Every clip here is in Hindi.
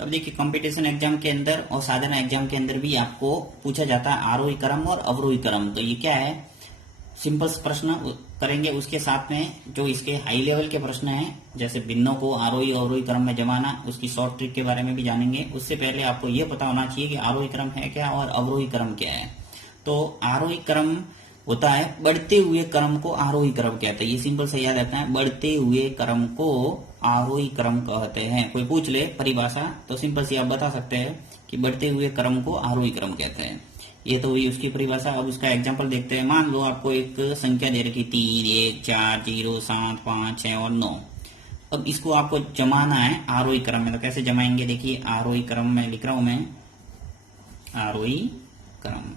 अब देखिए कंपटीशन एग्जाम के अंदर और साधारण एग्जाम के अंदर भी आपको पूछा जाता है आरोही क्रम और अवरोही क्रम। तो ये क्या है, सिंपल प्रश्न करेंगे, उसके साथ में जो इसके हाई लेवल के प्रश्न हैं जैसे भिन्नों को आरोही और अवरोही क्रम में जमाना, उसकी शॉर्ट ट्रिक के बारे में भी जानेंगे। उससे पहले आपको ये पता होना चाहिए कि आरोही क्रम है क्या और अवरोही क्रम क्या है। तो आरोही क्रम होता है, बढ़ते हुए क्रम को आरोही क्रम कहते हैं। ये सिंपल से याद रखना है, बढ़ते हुए क्रम को आरोही क्रम कहते हैं। कोई पूछ ले परिभाषा तो सिंपल से आप बता सकते हैं कि बढ़ते हुए क्रम को आरोही क्रम कहते हैं। ये तो हुई उसकी परिभाषा। अब उसका एग्जाम्पल देखते हैं। मान लो आपको एक संख्या दे रखी 3, 1, 4, 0, 7, 5, 6 और 9। अब इसको आपको जमाना है आरोही क्रम में। तो कैसे जमाएंगे, देखिए आरोही क्रम में लिख रहा हूं मैं, आरोही क्रम।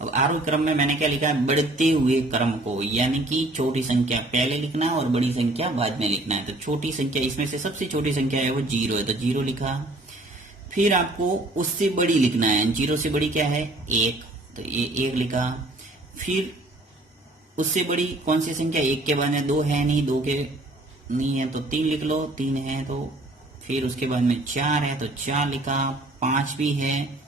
अब आरोही क्रम में मैंने क्या लिखा है, बढ़ते हुए क्रम को, यानी कि छोटी संख्या पहले लिखना है और बड़ी संख्या बाद में लिखना है। तो छोटी संख्या इसमें से सबसे छोटी संख्या है वो 0 है, तो 0 लिखा। फिर आपको उससे बड़ी लिखना है, 0 से बड़ी क्या है 1, तो ये 1 लिखा। फिर उससे बड़ी कौन सी संख्या, 1 के बाद में 2 है नहीं, 2 के नहीं है तो 3 लिख लो, 3 है तो। फिर उसके बाद में 4 है तो 4 लिखा, 5 भी है।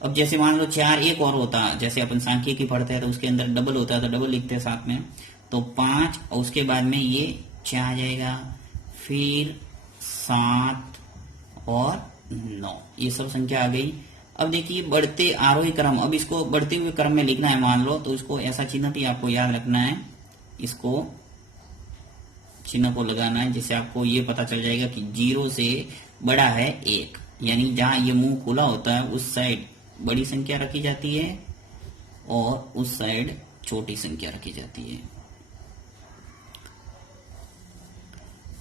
अब जैसे मान लो 4 एक और होता, जैसे अपन सांख्यिकी पढ़ते हैं तो उसके अंदर डबल होता है तो डबल लिखते हैं साथ में, तो 5 और उसके बाद में ये 6 आ जाएगा। फिर 7 और 9, ये सब संख्या आ गई। अब देखिए बढ़ते आरोही क्रम, अब इसको बढ़ते हुए क्रम में लिखना है मान लो, तो इसको ऐसा चिन्ह भी आपको याद रखना है, इसको चिन्ह को लगाना है जिससे आपको ये पता चल जाएगा कि 0 से बड़ा है 1, यानी जहां ये मुंह खुला होता है उस साइड बड़ी संख्या रखी जाती है और उस साइड छोटी संख्या रखी जाती है।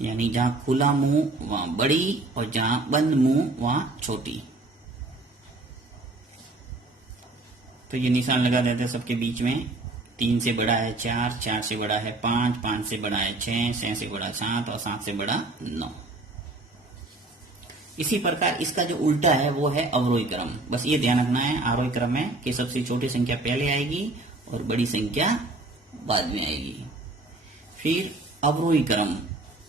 यानी जहां खुला मुंह वहां बड़ी और जहां बंद मुंह वहां छोटी। तो ये निशान लगा देते हैं सबके बीच में। 3 से बड़ा है 4, 4 से बड़ा है 5, 5 से बड़ा है 6, 6 से बड़ा 7 और 7 से बड़ा 9। इसी प्रकार इसका जो उल्टा है वो है अवरोही क्रम। बस ये ध्यान रखना है आरोही क्रम में कि सबसे छोटी संख्या पहले आएगी और बड़ी संख्या बाद में आएगी। फिर अवरोही क्रम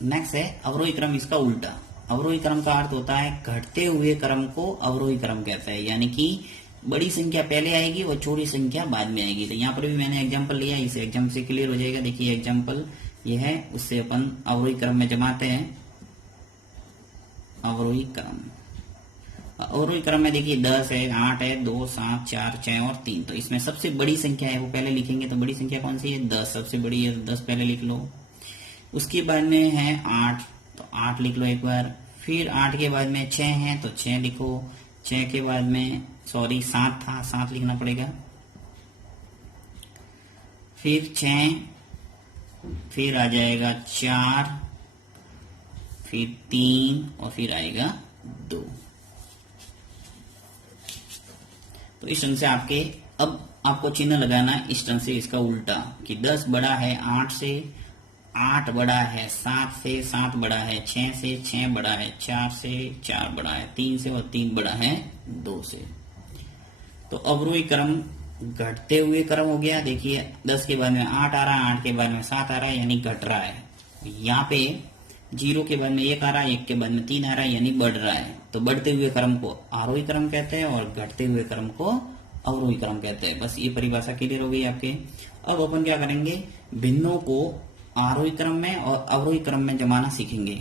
नेक्स्ट है, अवरोही क्रम इसका उल्टा। अवरोही क्रम का अर्थ होता है घटते हुए क्रम को अवरोही क्रम कहते हैं, यानी कि बड़ी संख्या पहले आएगी और छोटी संख्या बाद में आएगी। तो यहाँ पर भी मैंने एग्जाम्पल लिया, इस एग्जाम से क्लियर हो जाएगा। देखिए एग्जाम्पल ये है, उससे अपन अवरोही क्रम में जमाते हैं। अवरोही क्रम, अवरोही क्रम में देखिए 10 है, 8 है, 2, 7, 4, 6 और 3। तो इसमें सबसे बड़ी संख्या है वो पहले लिखेंगे। तो बड़ी संख्या कौन सी है, 10 सबसे बड़ी है, 10 पहले लिख लो। उसके बाद में है 8, तो 8 लिख लो एक बार। फिर 8 के बाद में 6 है तो 6 लिखो। 6 के बाद में 7 था, 7 लिखना पड़ेगा। फिर 6, फिर आ जाएगा 4, फिर 3 और फिर आएगा 2। तो इस ढंग से आपके, अब आपको चिन्ह लगाना है इस ढंग से इसका उल्टा, कि 10 बड़ा है 8 से, 8 बड़ा है 7 से, 7 बड़ा है 6 से, 6 बड़ा है 4 से, 4 बड़ा है 3 से और 3 बड़ा है 2 से। तो अवरोही क्रम घटते हुए क्रम हो गया। देखिए 10 के बाद में 8 आ रहा है, 8 के बाद में 7 आ रहा है, यानी घट रहा है। यहाँ पे 0 के बाद में 1 आ रहा है, 1 के बाद में 3 आ रहा है, यानी बढ़ रहा है। तो बढ़ते हुए क्रम को आरोही क्रम कहते हैं और घटते हुए क्रम को अवरोही क्रम कहते हैं। बस ये परिभाषा क्लियर हो गई आपके। अब अपन क्या करेंगे, भिन्नों को आरोही क्रम में और अवरोही क्रम में जमाना सीखेंगे।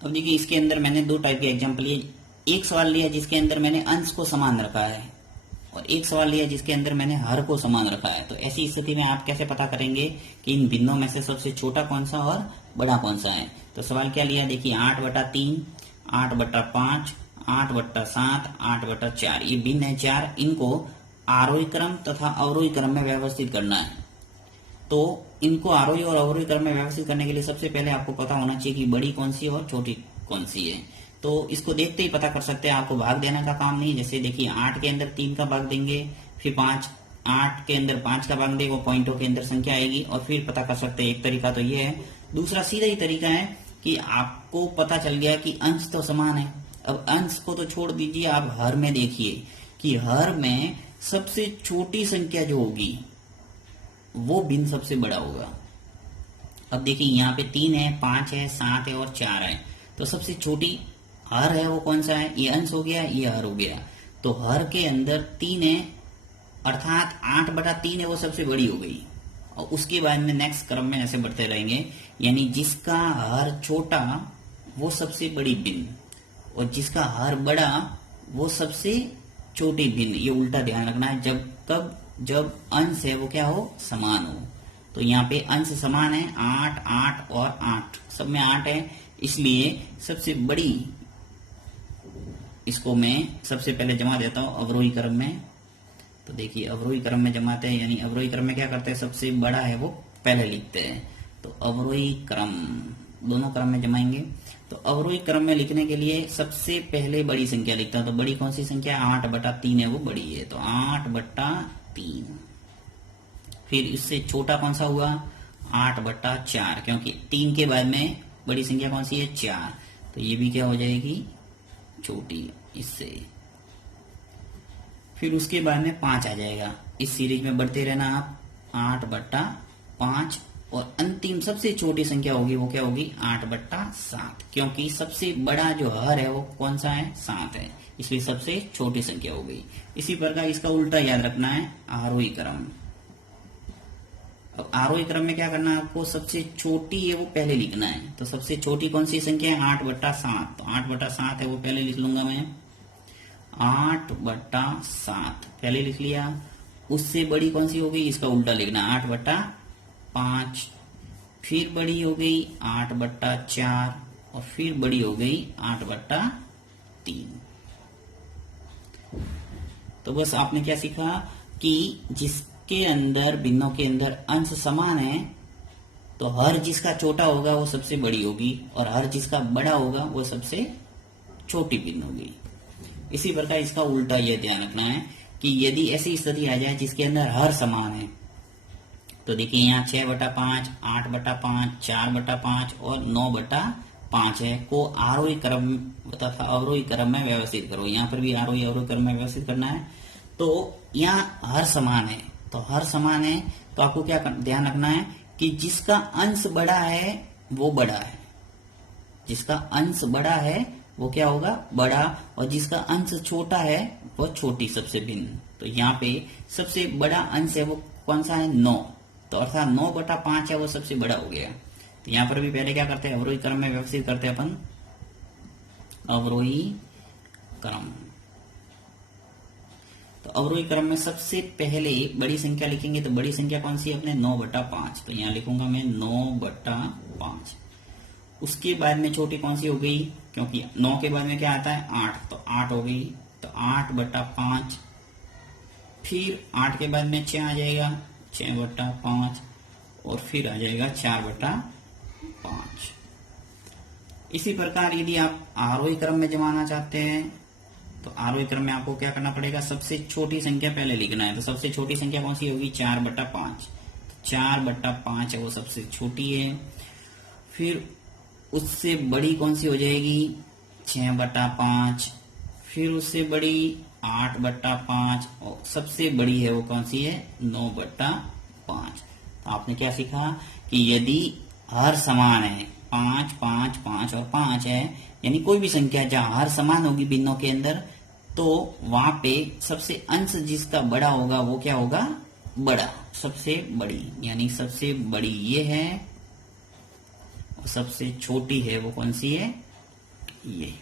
अब देखिए इसके अंदर मैंने 2 टाइप के एग्जाम्पल लिए। एक सवाल लिया जिसके अंदर मैंने अंश को समान रखा है और एक सवाल लिया जिसके अंदर मैंने हर को समान रखा है। तो ऐसी स्थिति में आप कैसे पता करेंगे कि इन भिन्नों में से सबसे छोटा कौन सा और बड़ा कौन सा है। तो सवाल क्या लिया, देखिए 8/3, 8/5, 8/7, 8/4, ये भिन्न है 4। इनको आरोही क्रम तथा अवरोही क्रम में व्यवस्थित करना है। तो इनको आरोही और अवरोही क्रम में व्यवस्थित करने के लिए सबसे पहले आपको पता होना चाहिए कि बड़ी कौन सी है और छोटी कौन सी है। तो इसको देखते ही पता कर सकते हैं, आपको भाग देने का काम नहीं। जैसे देखिए 8 के अंदर 3 का भाग देंगे, फिर 5, 8 के अंदर 5 का भाग देंगे, वो पॉइंटों के अंदर संख्या आएगी और फिर पता कर सकते हैं। एक तरीका तो ये है। दूसरा सीधा ही तरीका है कि आपको पता चल गया कि अंश तो समान है। अब अंश को तो छोड़ दीजिए, आप हर में देखिए कि हर में सबसे छोटी संख्या जो होगी वो भिन्न सबसे बड़ा होगा। अब देखिए यहाँ पे 3 है, 5 है, 7 है और 4 है। तो सबसे छोटी हर है वो कौन सा है, ये अंश हो गया, ये हर हो गया। तो हर के अंदर 3 है, अर्थात 8/3 है वो सबसे बड़ी हो गई। और उसके बाद में नेक्स्ट क्रम में ऐसे बढ़ते रहेंगे, यानी जिसका हर छोटा वो सबसे बड़ी भिन्न, और जिसका हर बड़ा वो सबसे छोटी भिन्न। ये उल्टा ध्यान रखना है, जब अंश है वो क्या हो, समान हो। तो यहाँ पे अंश समान है, 8, 8 और 8, सब में 8 है, इसलिए सबसे बड़ी इसको मैं सबसे पहले जमा देता हूं अवरोही क्रम में। तो देखिए अवरोही क्रम में जमाते हैं, यानी अवरोही क्रम में क्या करते हैं, सबसे बड़ा है वो पहले लिखते हैं। तो अवरोही क्रम दोनों क्रम में जमाएंगे। तो अवरोही क्रम में लिखने के लिए सबसे पहले बड़ी संख्या लिखता हूं। तो बड़ी कौन सी संख्या, 8/3 है वो बड़ी है, तो 8/3। फिर इससे छोटा कौन सा हुआ, 8/4, क्योंकि 3 के बाद में बड़ी संख्या कौन सी है, 4, तो ये भी क्या हो जाएगी, छोटी इससे। फिर उसके बाद में 5 आ जाएगा। इस सीरीज में बढ़ते रहना आप, 8/5, और अंतिम सबसे छोटी संख्या होगी वो क्या होगी, 8/7, क्योंकि सबसे बड़ा जो हर है वो कौन सा है, 7 है, इसलिए सबसे छोटी संख्या हो गई। इसी प्रकार इसका उल्टा याद रखना है, आरोही क्रम। अब आरोही क्रम में क्या करना है आपको, सबसे छोटी है वो पहले लिखना है। तो सबसे छोटी कौन सी संख्या है, 8/7, तो 8/7 है वो पहले लिख लूंगा मैं, 8/7 पहले लिख लिया। उससे बड़ी कौन सी हो गई, इसका उल्टा लिखना, 8/5, फिर बड़ी हो गई 8/4, और फिर बड़ी हो गई 8/3। तो बस आपने क्या सीखा कि जिसके अंदर भिन्नों के अंदर अंश समान है, तो हर जिसका छोटा होगा वो सबसे बड़ी होगी, और हर जिसका बड़ा होगा वो सबसे छोटी भिन्न होगी। इसी प्रकार इसका उल्टा यह ध्यान रखना है कि यदि ऐसी स्थिति आ जाए जिसके अंदर हर समान है, तो देखिए यहाँ 6/5, 8/5, 4/5 और 9/5 है, को आरोही क्रम तथा अवरोही क्रम में व्यवस्थित करो। यहाँ पर भी आरोही अवरोही क्रम में व्यवस्थित करना है। तो यहाँ हर समान है, तो हर समान है तो आपको क्या ध्यान रखना है कि जिसका अंश बड़ा है वो बड़ा है, जिसका अंश बड़ा है वो क्या होगा, बड़ा, और जिसका अंश छोटा है वो छोटी, सबसे भिन्न। तो यहाँ पे सबसे बड़ा अंश है वो कौन सा है, 9, तो अर्थात 9/5 है वो सबसे बड़ा हो गया। तो यहाँ पर भी पहले क्या करते हैं, अवरोही क्रम में व्यवस्थित करते हैं अपन, अवरोही क्रम। तो अवरोही क्रम में सबसे पहले बड़ी संख्या लिखेंगे, तो बड़ी संख्या कौन सी है अपने, 9/5, तो यहाँ लिखूंगा मैं 9/5। उसके बाद में छोटी कौन सी हो गई, क्योंकि 9 के बाद में क्या आता है, 8, तो 8 हो गई, तो 8/5। फिर 8 के बाद में 6 आ जाएगा, 6/5, और फिर आ जाएगा 4/5। इसी प्रकार यदि आप आरोही क्रम में जमाना चाहते हैं, तो आरोही क्रम में आपको क्या करना पड़ेगा, सबसे छोटी संख्या पहले लिखना है। तो सबसे छोटी संख्या कौन सी होगी, 4/5, 4/5 है वो सबसे छोटी है। फिर उससे बड़ी कौन सी हो जाएगी, 6/5, फिर उससे बड़ी 8/5, और सबसे बड़ी है वो कौन सी है, 9/5। तो आपने क्या सीखा कि यदि हर समान है, 5, 5, 5 और 5 है, यानी कोई भी संख्या जहां हर समान होगी भिन्नों के अंदर, तो वहां पे सबसे अंश जिसका बड़ा होगा वो क्या होगा, बड़ा, सबसे बड़ी, यानी सबसे बड़ी ये है, और सबसे छोटी है वो कौन सी है, ये।